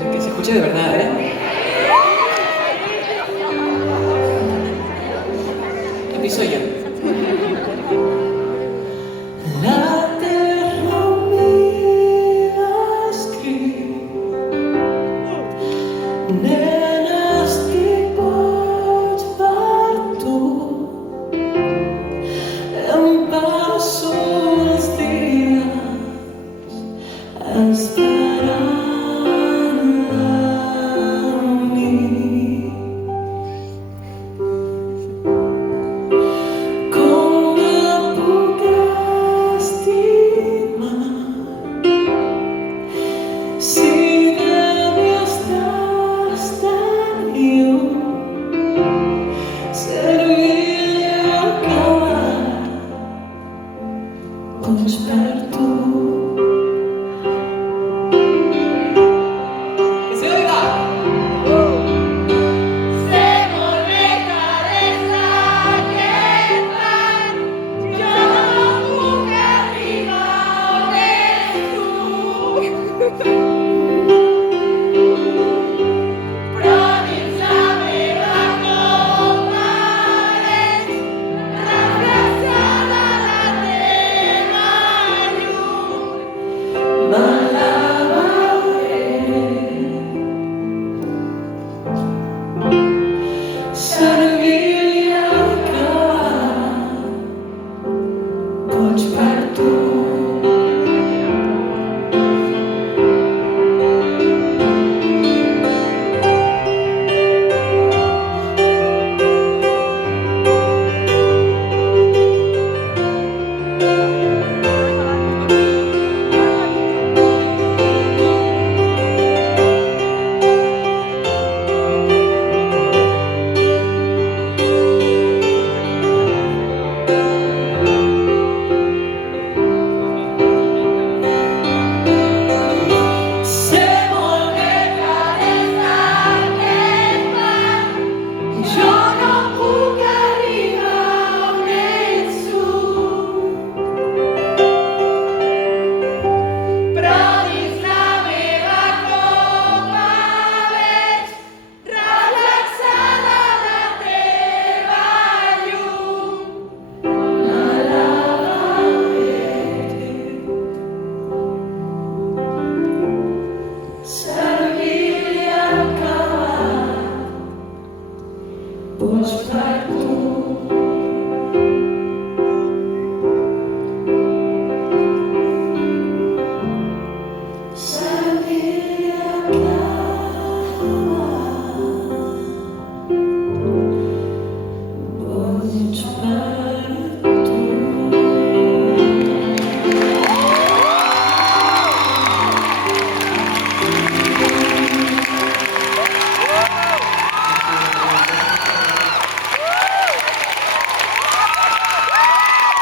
Que se escuche de verdad, ¿eh? Empiezo yo. La terra mia scri nenes t'hi pots ver tu em passo els dies esperant si de mi estàs tan lluny, servir-li el calat, doncs per tu. Que se oiga! Se molesta d'aquest plat, jo no puc arribar on ets tu.